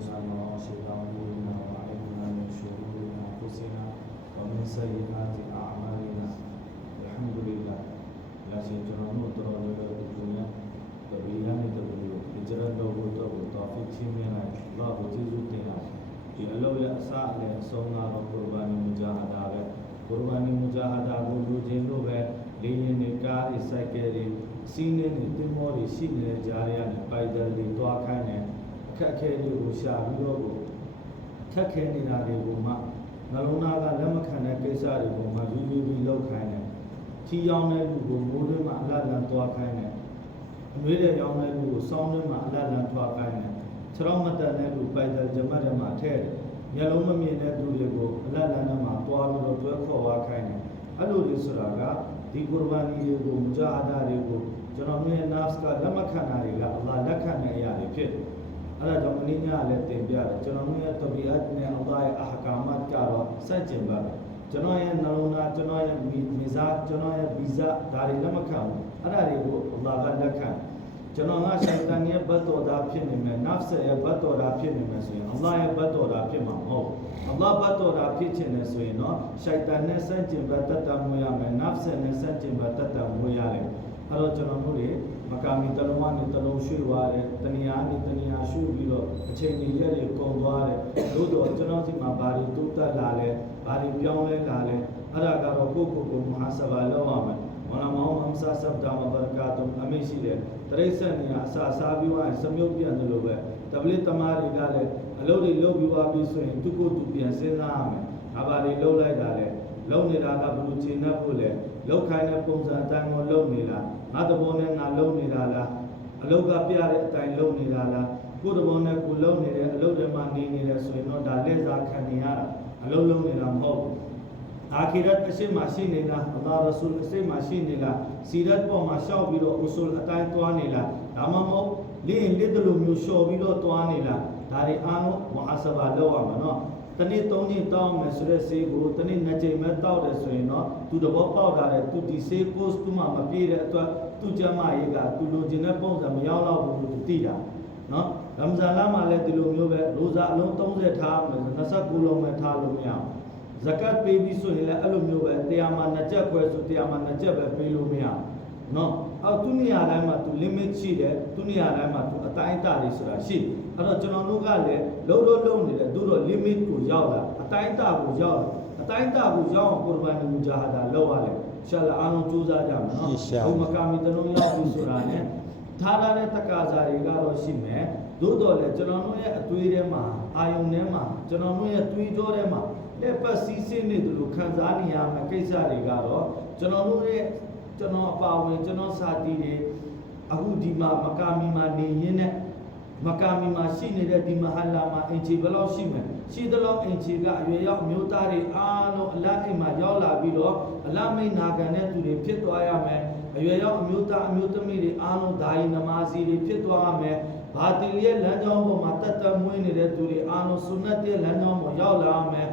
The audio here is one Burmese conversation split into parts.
أنفسنا وشيطان أمورنا وأعيننا من شرور أنفسنا ومن سيئات أعمالنا الحمد لله لا سيجرى نوتر الدنيا تبيان تبليو إجراء دوغو توفيق شمينا الله تيزو تينا الله يأسا لأسونا وقرباني مجاهدة قرباني مجاهدة بولو جيلو लेने ने कार ऐसा कह रहे सीने ने तिमोरी सीने जारिया ने पैदल ले तो आखा ने खखे ने उषा विरो को खखे ने नारे को माँ नलोना का लम खाने कैसा रे को माँ भी लोग खाने थी याँ ने लोगो मोड़े में अल्लाह लन तो आखा ने मेरे याँ ने लोगो सामने में अल्लाह लन तो आखा ने चरामत ने लोग पैदल जमा जमा ठहर यलों में ने दूर को अल्लाह लन में तो आविरो तो खो आखा ने अल्लाह रिसरागा दी कुर्बानी को मुजाहदा को जनाबे नाफ्स का लमखाना रेगा अल्लाह लखाने यारे फिर अल्लाह जमनीया लेते प्यार जनाबे तबीयत ने अल्लाह अहकामात का सचिबा जनाए नलोना जनाए मिजाज जनाए बीजा दारी लमखाओ अल्लाह रे को अल्लाह का लखा जनाना शैतानिय बतौदा फिर में नफ्स है बतौदा फिर में से अल्लाह है बतौदा फिर में हो अल्लाह बतौदा फिर चने से नो शैतान ने संचिबा तता मोया में नफ्स ने संचिबा तता मोया ले हेलो जनानो रे मकामी तलवा ने तलो शुवारे तनिया शु बिलो अच्छे नीले रे कोंवारे दो जनो सी मा बारी तुता लाले बारी प्याउले लाले अरा गारो को मुहासबा लवा में वना माओ हमसा सब दाम बरकातुम हमेशा ले तरेसनिया सा बिवा समयोग्य अंदलोबे तबले तमारी गाले अलोरी लो बिवा भी सोइन तुको तु पिया सेना में अबारी लो लाई डाले लो ने डाला बुची न बोले लो खाने पोंसा तांगो लो नीला हाथ बोने ना लो नीला अलो का प्यारे ताई लो नीला कुद बोने को लो नीले अलो रे मा नीले सोइनो डाले जा खनिया अलो लो नीला हो आखिरत ऐसे माशी नीला अल्लाह रसूल ऐसे माशी नीला सीरत पो माशाओ बिरो उसूल अताय तो नीला दाममो ले दलो म्यूशो बिरो तो नीला तारे आनो मुहासबा लवा मनो तने तोनी ताओ में सुरे से गो तने नचे में ताओ रे सोइनो तू दबो पाओ डाले तू दिसे कोस तू मा मपी रे तो तू जमाएगा तू लो जिने पोंसा मियाओ लाओ तू तीरा नो रमजान ला माले दिलो म्यो बे रोजा अलो 30 ठा में नसा कुलो में ठा लो मियाओ ज़कात पे भी सो हिला अलो म्यो बे त्यामा नचे कोए सो त्यामा नचे बे पे लो मियाओ नो अब दुनिया राय मा तू लिमिट शी दे दुनिया राय मा तू अताई तारी सुरा शी अरो जनानो का ले लो ने ले दूरो लिमिट को यावला अताई ता को याव कुर्बानी मुजाहदा लो वाले इंशाल्लाह आनो चूजा जाम नो ओ मकामी तनो याव भी सुरा ने थारा रे तकाजा रे गा रो शी में दो ले जनानो ये अतुई रे मा आयुं ने मा जनानो ये तुई जो रे मा ले पर सीसे ने दुलु खंजानिया में कैसा रे गा रो जनानो रे जनो पावे जनो साथी रे अगु दीमा मकामी मा ने ये ने मकामी मा शी ने रे दी महल्ला मा इंची बलाव शी में शी दलाव इंची का ये या म्योता रे आनो अल्लाह मा याव ला बी रो अल्लाह में नागा ने तू रे फिर तो आया मैं ये या म्योता में रे आनो दाई नमाजी रे फिर तो आ में बातिलिए लंजो को माता तमुई ने रे तू रे आनो सुन्नत ये लंजो मो याव ला में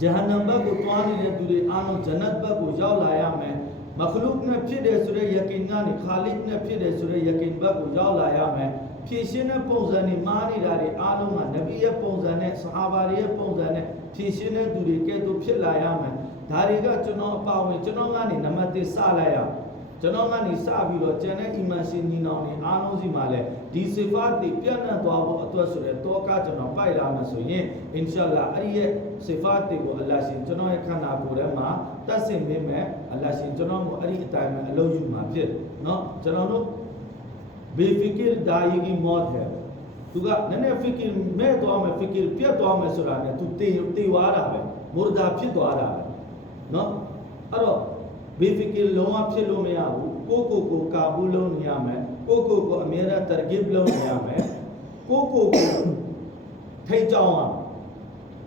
जहन्नम को तवानी रे तू रे आनो जन्नत को याव लाया में मखलूक ने फिर सुरे यकीन ने खालिक ने फिर सुरे यकीन को याव लाया में फिशिन पोंजनी मानी डारे आलो मा नबी ये पोंजने सहाबा रे पोंजने फिशिन दुरी के तो फिर लाया मैं धारीगा चुनाव पावे चुनाव गानी नमते सा लाया चुनाव गानी सा बिरो चने इमासिन नी नाव ने आनो जी माले दी सिफात दी प्याना तो अब अत्व सुरे तो का चुनाव पाइला में सो ये इंशाल्लाह अरिये सिफात को अल्लाह से चुनाव खाना को रे मा तसिम में अल्लाह से चुनाव को अरि टाइम में अल्लाह यू मा फिर नो चुनाव बेफिक्र दाई की मौत है तुगा नने फिक्र में तो में फिक्र पे तो में सुरा ने तू ते वारा है मुर्दा फिर तो आरा है नो अरो बेफिक्र लोआ फिर लो में आऊ को काबू लो निया में को मेरा तरगीब लो निया में को ठई जावा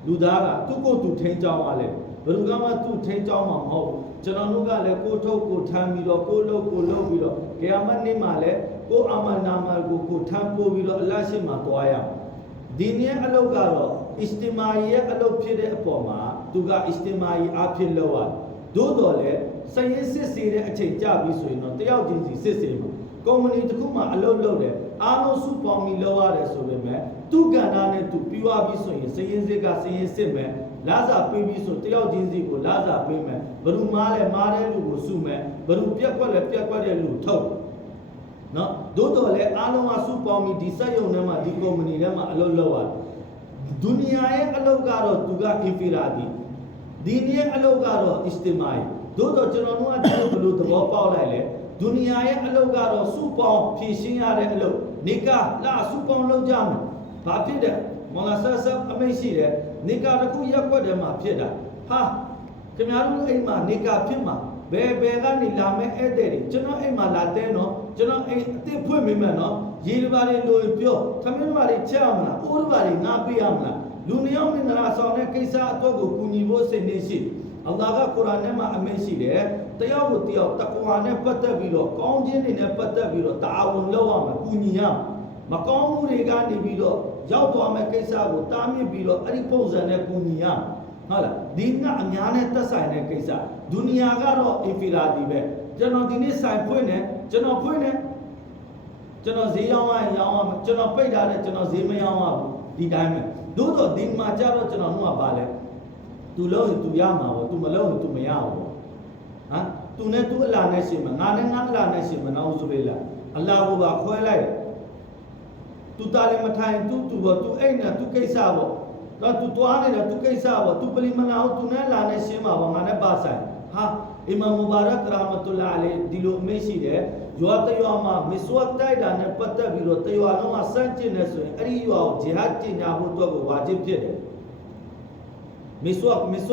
लुदारा तू ठई जावा ले रुगा मा तू ठई जावा हो चनानु का ले को ठो को ठामी रो को लो भी रो क़यामत ने माले को अमल नामल को ठाम को भी रो अल्लाह से मा तो आया दीनिया अलो गारो इज्तिमाई अलो फिर अपोमा तुगा इज्तिमाई आ फिर लवा दो दोले सही से सिरे अच्छे जा भी सोइनो तयाव जिन से मा कम्युनिटी को मा अलो लो रे အားလုံးစုပေါင်းပြီးလောက်ရတယ်ဆိုပေမဲ့သူကဏ္ဍနဲ့သူပြီးွားပြီးဆိုရင်စည်ရင်စစ်ကစည်ရင်စစ်မယ်လာစာပေးပြီးဆိုတယောက်ချင်းစီကိုလာစာပေးမယ်ဘယ်သူမားလဲမားတဲ့လူကိုစုမယ်ဘယ်သူပြက်ကွက်လဲပြက်ကွက်တဲ့လူကိုထုတ်နော်သို့တော်လည်းအားလုံးကစုပေါင်းပြီးဒီစက်ရုံထဲမှာဒီကုမ္ပဏီထဲမှာအလုပ်လုပ်ရတယ်ဒုနီယာရဲ့အလုပ်ကတော့သူကအင်ဖီရာဒီရဲ့အလုပ်ကတော့ istimai သို့တော်ကျွန်တော်တို့ကဒီလိုဘယ်လိုသဘောပေါက်လိုက်လဲဒုနီယာရဲ့အလုပ်ကတော့စုပေါင်းဖြည့်ရှင်းရတဲ့အလုပ်နေကလာစုပေါင်းလုပ်ကြမယ်ဘာဖြစ်တယ်မော်လာဆဆအမိတ်ရှိတယ်နေကတခုရက်ွက်တယ်မှာဖြစ်တာဟာခင်ဗျားတို့အိမ်မှာနေကဖြစ်မှာဘယ်ကနေလာမဲ့ဧည့်သည်တွေကျွန်တော်အိမ်မှာလာတဲ့နော်ကျွန်တော်အိမ်အစ်စ်ဖွင့်မိမယ်နော်ရေတဘာတွေလိုပြောသမင်းတဘာတွေချက်အောင်မလားအိုးတဘာတွေငါပေးရမလားလူနှစ်ယောက်မင်္ဂလာဆောင်တဲ့ကိစ္စအတွက်ကိုကူညီဖို့စိတ်နေရှိအလ္လာဟ်ကကုရ်အာန်ထဲမှာအမိန့်ရှိတယ်တယောက်ကိုတယောက်တကွာနဲ့ပတ်သက်ပြီးတော့ကောင်းခြင်းတွေနဲ့ပတ်သက်ပြီးတော့တာဝန်လုပ်ရမယ်ကူညီရမယ်မကောင်းမှုတွေကနေပြီးတော့ရောက်သွားမဲ့ကိစ္စကိုတားမြစ်ပြီးတော့အဲ့ဒီပုံစံနဲ့ကူညီရမယ်ဟုတ်လားဒီကအများနဲ့သက်ဆိုင်တဲ့ကိစ္စဒုနီယာကတော့အင်ဖီရာတီပဲကျွန်တော်ဒီနေ့ဆိုင်ဖွင့်နေကျွန်တော်ဖွင့်နေကျွန်တော်ဈေးရောင်းရရောင်းရမယ်ကျွန်တော်ပိတ်ထားတယ်ကျွန်တော်ဈေးမရောင်းရဘူးဒီတိုင်းပဲသို့တော့ဒီမှာကြတော့ကျွန်တော်တို့ကပါလဲသူလုံးရင်သူရမှာပေါ့သူမလုံးရင်သူမရဘူးပေါ့ဟမ်သူနဲ့သူအလာနဲ့ရှင်မငါနဲ့ငါအလာနဲ့ရှင်မနော်ဆိုလေလားအလာကိုပါခွဲလိုက်သူတားလည်းမထိုင်သူပေါ့သူအိတ်နဲ့သူကိစ္စပေါ့တော့သူတွားနေတာသူကိစ္စပေါ့သူပလီမနာသူနဲ့လာနဲ့ရှင်းမှာပေါ့ငါနဲ့ပါဆိုင်ဟာအီမာမ်မူဘာရက်ရာမတ်တူလာအလိုင်ဒီလိုအမိန့်ရှိတယ်ရွာတရွာမှာမစ်ဝတ်တိုက်တာနဲ့ပတ်သက်ပြီးတော့တရွာလုံးကစန့်ကျင်နေဆိုရင်အဲ့ဒီရွာကိုဂျီဟတ်ကျင်ညာဖို့အတွက်ကိုဝါဂျစ်ဖြစ်တယ်မစ်ဝ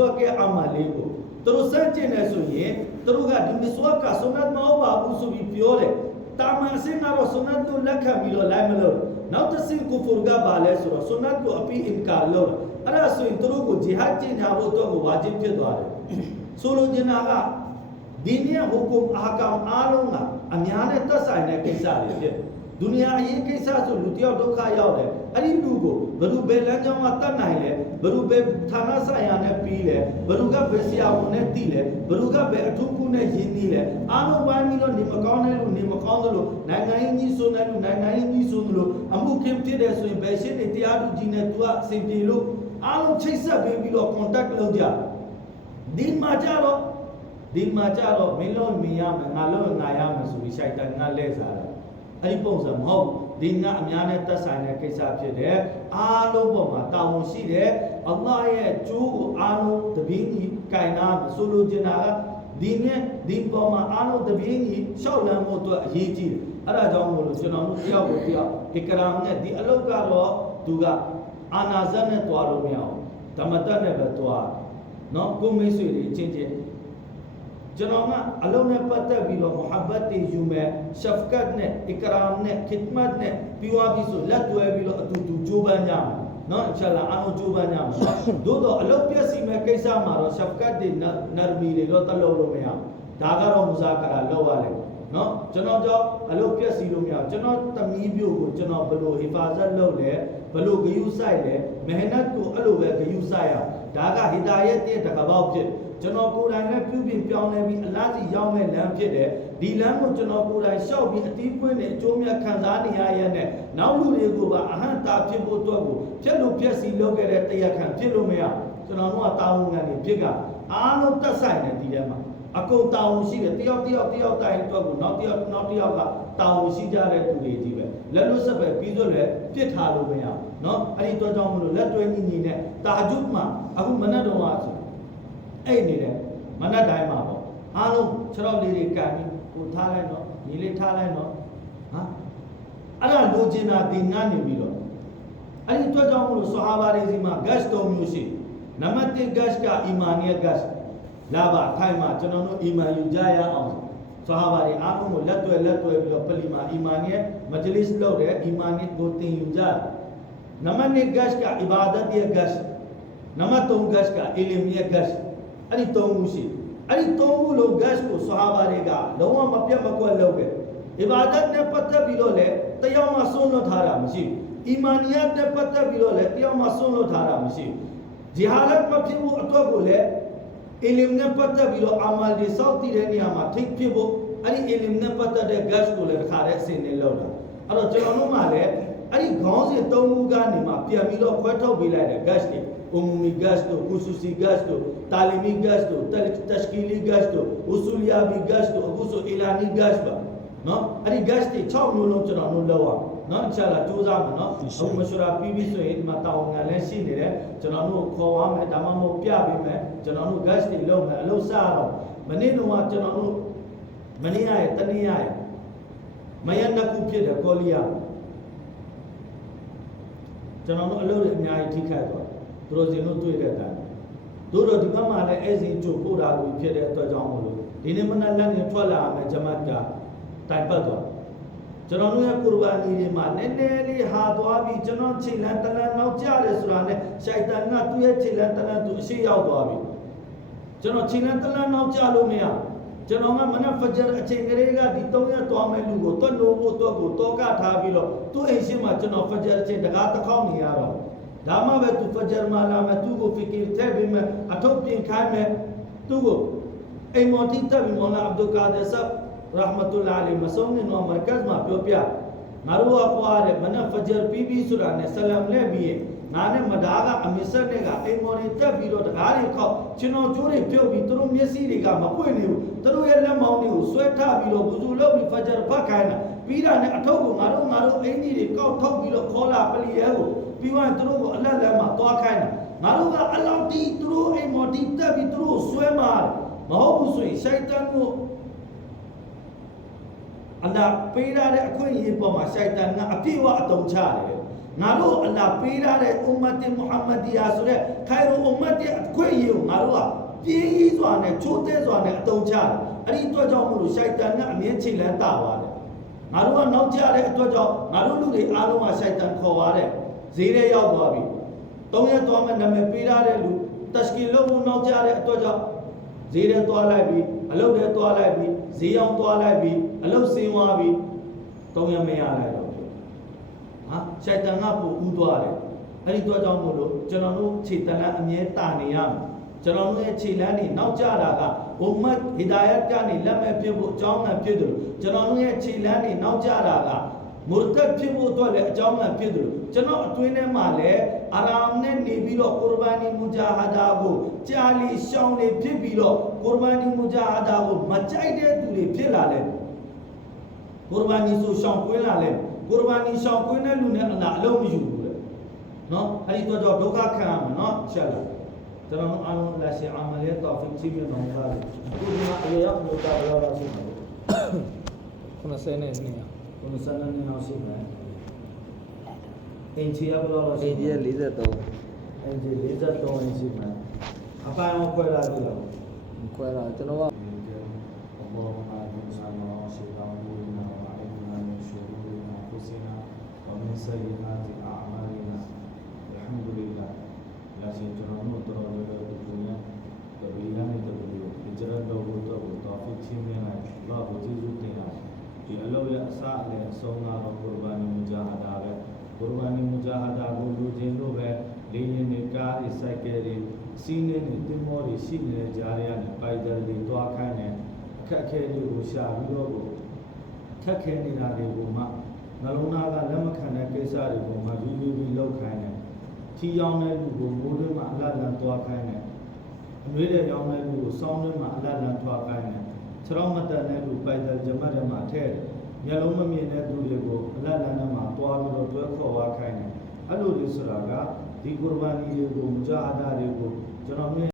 တ်ကအမလေးကိုသူတို့စန့်ကျင်နေဆိုရင်သူတို့ကဒီမစ်ဝတ်ကဆုနတ်မဟုတ်ပါဘူးဆိုပြီးပြောတယ်တာမန်စင်ကတော့ဆုနတ်ကိုလက်ခံပြီးတော့လိုက်မလို့နောက်တစ်ဆင့်ကိုဖူကပါလဲဆိုတော့ဆုနတ်ကိုအပိအင်ကာလို့အဲ့ဒါဆိုရင်သူတို့ကိုဂျီဟတ်ကျင်ညာဖို့အတွက်ကိုဝါဂျစ်ဖြစ်သွားတယ်ဆိုလိုချင်တာကဒီနေ့ဟိုကုမ်အာကောင်အားလုံးကအများနဲ့သက်ဆိုင်တဲ့ကိစ္စတွေဖြစ်ဒုနီယာအရေးကိစ္စဆိုလူတယောက်ဒုက္ခရောက်တယ်အဲ့ဒီလူကိုဘယ်သူဘယ်လမ်းကြောင်းမှာတတ်နိုင်လဲဘယ်သူဘယ်ဌာနဆိုင်ရာနဲ့ပြီးလဲဘယ်သူကဘယ်ဆရာဝန်နဲ့တည်လဲဘယ်သူကဘယ်အထူးကုနဲ့ရင်းနှီးလဲအားလုံးဝိုင်းပြီးတော့နေမကောင်းတဲ့လူနေမကောင်းသလိုနိုင်ငံရေးကြီးဆိုတဲ့လူနိုင်ငံရေးကြီးဆိုသလိုအမှုခင်းဖြစ်တယ်ဆိုရင်ဘယ်ရှင်းနေတရားသူကြီးနဲ့သူကအစီအပြေလို့အားလုံးချိတ်ဆက်ပေးပြီးတော့ contact လုပ်ကြဒီမှာကြတော့မင်းလုံးမြင်ရမယ်ငါလုံးငါရမယ်ဆိုပြီးရှိုက်တန်ငါလဲစားတယ်အဲ့ဒီပုံစံမဟုတ်ဒီကအများနဲ့သက်ဆိုင်တဲ့ကိစ္စဖြစ်တယ်အားလုံးပေါ်မှာတာဝန်ရှိတယ်အလ္လာဟ်ရဲ့ကျိုးကိုအားလုံးတပင်းကြီးကင်နာဆိုလိုချင်တာကဒီပေါ်မှာအားလုံးတပင်းကြီးရှောက်လန်းဖို့အတွက်အရေးကြီးတယ်အဲ့ဒါကြောင့်မို့လို့ကျွန်တော်တို့တယောက်ကိုတယောက်အကရာမ်နဲ့ဒီအလုပ်ကတော့သူကအာနာဇတ်နဲ့တွားလို့မရအောင်ဓမ္မတတ်နဲ့ပဲတွားနော်ကိုမိတ်ဆွေတွေချင်းကျွန်တော်ကအလုံးနဲ့ပတ်သက်ပြီးတော့မုဟဘတ်တင်ယူမယ်ရှဖ်ကတ်နဲ့အကရာမ်နဲ့ခစ်မတ်နဲ့ပြီးွားပြီးဆိုလက်တွဲပြီးတော့အတူတူကြိုးပမ်းကြမယ်နော်အင်ရှာအလ္လာဟ်အားလုံးကြိုးပမ်းကြမယ်သို့တော့အလုပ်ပြည့်စုံမဲ့ကိစ္စမှာတော့ရှဖ်ကတ်တွေနာမီတွေတော့တလုံးလို့မရဘူးဒါကတော့မူဇာကာရာလောက်ရတယ်နော်ကျွန်တော်ကြောင့်အလုပ်ပြည့်စုံလို့မရဘူးကျွန်တော်သမီးမျိုးကိုကျွန်တော်ဘယ်လိုဟီဖာဇတ်လုပ်လဲဘယ်လိုဂယူဆိုင်လဲမဟနတ်ကိုအဲ့လိုပဲဂယူဆိုင်ရဒါကဟီဒါယတ်တဲ့တကပေါက်ဖြစ်ကျွန်တော်ကိုယ်တိုင်လည်းပြုပြင်ပြောင်းလဲပြီးအလားစီရောက်မဲ့လမ်းဖြစ်တယ်ဒီလမ်းကိုကျွန်တော်ကိုယ်တိုင်ရှောက်ပြီးအတီးပွင့်နဲ့အကျိုးမြတ်ခံစားနေရရဲ့နဲ့နောက်လူတွေကိုပါအဟံတာဖြစ်ဖို့အတွက်ကိုဖြက်လို့ဖြက်စီလုပ်ခဲ့တဲ့တရားခံဖြစ်လို့မရကျွန်တော်တို့ကတာဝန်ခံနေဖြစ်ကအားလုံးတက်ဆိုင်တယ်ဒီထဲမှာအကုန်တာဝန်ရှိတယ်တယောက်တိုင်းအတွက်ကိုနောက်တယောက်ကတာဝန်ရှိကြတဲ့သူတွေကြီးပဲလက်လွတ်ဆက်ပဲပြီးဆိုလည်းပြစ်ထားလို့မရเนาะအဲ့ဒီတော့ကြောင့်မလို့လက်တွဲညီနဲ့တာဂျုတ်မှာအခုမနက်တော့ဆိုအဲ့နေတယ်မနက်တိုင်းမှာပေါ့အားလုံးခြေထောက်လေးတွေကန်ပြီးဟိုထားလိုက်တော့ညီလေးထားလိုက်တော့ဟာအဲ့ဒါလိုချင်တာဒီငါနေပြီးတော့အဲ့ဒီတော့ကြောင့်မလို့ဆဟာဘာတွေစီမှာ gas တော်မျိုးရှိနံပါတ်1 gas ကအီမာနီယာ gas လာပါထိုင်မှာကျွန်တော်တို့အီမန်ယူကြရအောင်ဆဟာဘာတွေအားလုံးကိုလက်တွဲပြီးတော့ပလီမာအီမာနီယာမဂျလစ်လုပ်တယ်အီမာနီကိုတင်ယူကြနံပါတ်2 gas ကအီဘာဒတ်ရဲ့ gas နံပါတ်3 gas ကအီလမ်ရဲ့ gas အဲ့ဒီ3ခုရှိအဲ့ဒီ3ခုလုံး gas ကိုဆဟာဘာတွေကလုံးဝမပြတ်မကွက်လုပ်တယ်အီဘာဒတ်နဲ့ပတ်သက်ပြီးတော့လည်းတယောက်မှဆုံးလွတ်ထားတာမရှိဘူးအီမာနီယာနဲ့ပတ်သက်ပြီးတော့လည်းတယောက်မှဆုံးလွတ်ထားတာမရှိဘူးဂျီဟာလတ်မဖြစ်ဘူးအတွက်ကိုလည်းအီလမ်နဲ့ပတ်သက်ပြီးတော့အာမလ်တွေစောင့်တည်တဲ့နေရာမှာထိတ်ဖြစ်ဖို့အဲ့ဒီအီလမ်နဲ့ပတ်သက်တဲ့ gas ကိုလည်းတစ်ခါတည်းအစင်နဲ့လောက်တာ အဲ့တော့ကျွန်တော်တို့မှလည်းအဲ့ဒီခေါင်းစဉ်၃ခုကနေမှပြန်ပြီးတော့ခွဲထုတ်ပေးလိုက်တဲ့ gas တွေ umumi gas တို့ khususi gas တို့ talimi gas တို့ tashkili gas တို့ usuliyabi gas တို့အခုဆို ilani gas ပါနော်အဲ့ဒီ gas တွေ6မျိုးလုံးကျွန်တော်တို့လောက်အောင်နော်အချက်လာစူးစမ်းမယ်နော်အခုမရှူရာပြီးပြီဆိုရင်ဒီမှာတာဝန်ခံလည်းရှိနေတယ်ကျွန်တော်တို့ခေါ်ရမယ်ဒါမှမဟုတ်ပြပေးမယ်ကျွန်တော်တို့ gas တွေလုံးမယ်အလုပ်စားတော့မနေ့ကကျွန်တော်တို့မနေ့ရဲ့တနေ့ရဲ့မယနှစ်ခုဖြစ်တယ်ကောလီယာကျွန်တော်တို့အလုပ်တွေအများကြီးထိခိုက်သွားသူတို့စီတို့တွေ့တဲ့အတိုင်းတို့တော့ဒီဘက်မှာလည်းအဲ့စီကြိုပို့တာကိုဖြစ်တဲ့အတွက်ကြောင့်မလို့ဒီနေ့မနက်လက်နေထွက်လာမယ်ဂျမတ်ကတိုင်ပတ်သွားကျွန်တော်တို့ရဲ့ကုရ်ဘာနီတွေမှာနည်းနည်းလေးဟာသွားပြီးကျွန်တော်ခြေလမ်းတလန်းနောက်ကျတယ်ဆိုတာနဲ့ရှိုက်တန်ကသူ့ရဲ့ခြေလမ်းတလန်းသူအရှိရောက်သွားပြီကျွန်တော်ခြေလမ်းတလန်းနောက်ကျလို့မရကျွန်တော်ကမနက်ဖဂျာအချိန်ကလေးကဒီ3ရက်သွားမဲ့လူကိုတွတ်လို့ဖို့တော့ကိုတောကထားပြီးတော့သူ့အိမ်ရှိမှကျွန်တော်ဖဂျာအချိန်တကားတစ်ခေါက်နေရတော့ဒါမှပဲသူဖဂျာမှာလာမယ်သူ့ကိုဖီကီထည့်ပြီးမယ်အထုပ်ပြင်ခိုင်းမယ်သူ့ကိုအိမ်မော်တီတက်ပြီးမောလာအဗ်ဒူကာဒါဆပ်ရဟမတုလာအလိုင်မဆုံးနေတော့မကတ်မှာပြောပြငါတို့ကခွာတယ်မနက်ဖဂျာပြီးပြီးဆိုတာနဲ့ဆလမ်လက်ပြီးငါနဲ့မဒါကအမစ်ဆက်နဲ့ကအိမ်မော်တွေတက်ပြီးတော့တကားတွေခောက်ကျွန်တော်ကျိုးတွေပြုတ်ပြီးသူတို့မျက်စိတွေကမပွင့်နေဘူးသူတို့ရဲ့လက်မောင်းတွေကိုဆွဲထပြီးတော့ဘူးစုလုပ်ပြီးဖဂျာဖတ်ခိုင်းတာပြီးတာနဲ့အထုပ်ကိုငါတို့အင်ကြီးတွေကောက်ထုတ်ပြီးတော့ခေါ်လာပလီရဲကိုပြီးသွားရင်သူတို့ကိုအလက်လက်မှာသွားခိုင်းတာငါတို့ကအလောက်တီသူတို့အိမ်မော်တီတက်ပြီးသူတို့ဆွဲမှာမဟုတ်ဘူးဆိုရင်ရှိုက်တန်ကိုအလာပေးရတဲ့အခွင့်အရေးပေါ်မှာရှိုက်တန်ကအပြည့်အဝအတုံးချတယ်ငါတို့အလာပေးရတဲ့ ummah Muhammadiyya ဆိုတဲ့ခိုင်ရို ummah ရဲ့အခွင့်အရေးကိုငါတို့ကပြင်းကြီးစွာနဲ့ချိုးတဲ့စွာနဲ့အတုံးချတယ်အဲ့ဒီအတွက်ကြောင့်မို့လို့ရှိုက်တန်ကအမြင်ချိန်လန်းတာပါတယ်ငါတို့ကနောက်ကျတဲ့အတွက်ကြောင့်ငါတို့လူတွေအားလုံးကရှိုက်တန်ခေါ်ရတဲ့ဈေးထဲရောက်သွားပြီ3ရက်သွားမဲ့နာမည်ပေးရတဲ့လူတရှကီလို့နောက်ကျတဲ့အတွက်ကြောင့်ဈေးထဲသွားလိုက်ပြီအလုပ်ထဲသွားလိုက်ပြီဈေးအောင်သွားလိုက်ပြီအလုပ်ဆင်းသွားပြီ3ရက်မရလိုက်တော့ဟာရှိုက်တန်ကပို့ဦးသွားတယ်အဲ့ဒီတော့ကြောင့်မို့လို့ကျွန်တော်တို့ခြေတလန်းအမြဲတာနေရမယ်ကျွန်တော်တို့ရဲ့ခြေလန်းတွေနောက်ကျတာကဥမ္မတ်ဟီဒါယတ်ကနေလက်မဲ့ဖြစ်ဖို့အကြောင်းအဖြစ်တယ်ကျွန်တော်တို့ရဲ့ခြေလန်းတွေနောက်ကျတာကမုရတတ်ဖြစ်ဖို့အတွက်လည်းအကြောင်းအဖြစ်တယ်ကျွန်တော်အတွင်းထဲမှာလည်းအာရမ်နဲ့နေပြီးတော့ကုရ်ဘာနီမူဂျာဟာဒါကိုကြာလီရှောင်းနေဖြစ်ပြီးတော့ကုရ်ဘာနီမူဂျာဟာဒါကိုမကြိုက်တဲ့သူတွေဖြစ်လာတယ်ကုရ်ဘာနီဆိုရှောင်းကွင်းလာလဲကုရ်ဘာနီရှောင်းကွင်းတဲ့လူနဲ့အလားအလုံးမယူဘူးလေနော်အဲ့ဒီတော့ဒုက္ခခံရမယ်နော်အချက်လားကျွန်တော်အားလုံးလာရှိအမလေးတော့ဖိချီမျိုးတော့ပါဘူးအခုဒီမှာအရေးရောက်လို့တာရောလာရှိတယ်90နဲ့နေ90နဲ့နေအောင်ရှိမယ်အင်ချီရဘလို့ရှိတယ်43အင်ချီ43အင်ချီမှာအပိုင်းကိုခွဲလာပြီလားခွဲလာကျွန်တော်ကဘောမာဒင်းဆာမောရှိတောင်းဘူးနာဝါအိနာနဲ့ရှူဘူးနာကုစနာဝမင်ဆိုင်အာတီအာမာလီနာအလ်ဟမ်ဒူလ illah လာရှိကျွန်တော်တို့တော်တော်လေးဒီညတပီးရနဲ့တပီးကိုအကြရတော့ဘုတော့တော်ဖိချင်းနေလိုက်ဘာကိုကျေးဇူးတင်ရဒီအလုပ်ရဲ့အစအလယ်အဆုံးကတော့ကုရ်ဘာနီမူဂျာဟာဒါပဲကုရ်ဘာနီမူဂျာဟာဒါကိုလူချင်းတို့ပဲလေရင်တွေကားတွေစိုက်ကယ်တွေစီးနေတွေတင်မောတွေရှိနေတဲ့ကြားတွေကနေပိုက်တယ်တွေတွားခိုင်းတယ်အခက်အခဲတွေကိုရှာပြီးတော့ခက်ခဲနေတာတွေကိုမှနှလုံးသားကလက်မခံတဲ့ကိစ္စတွေကိုမှယူပြီးလောက်ခိုင်းတယ်ထီရောင်းတဲ့လူကိုမိုးတွင်းမှာအလတ်လန်တွားခိုင်းတယ်အနွေးတဲ့ရောင်းတဲ့လူကိုစောင်းတွင်းမှာအလတ်လန်တွားခိုင်းတယ်ခြေထောက်မတက်တဲ့လူပိုက်တယ်ဂျမတ်ထဲမှာထည့်တယ်မျက်လုံးမမြင်တဲ့သူတွေကိုအလတ်လန်ထဲမှာတွားပြီးတော့တွဲခေါ်ဝါခိုင်းတယ်အဲ့လိုလေဆိုတာကဒီကုရ်ဘာနီတွေကိုမူဂျာဟာဒါတွေကိုကျွန်တော်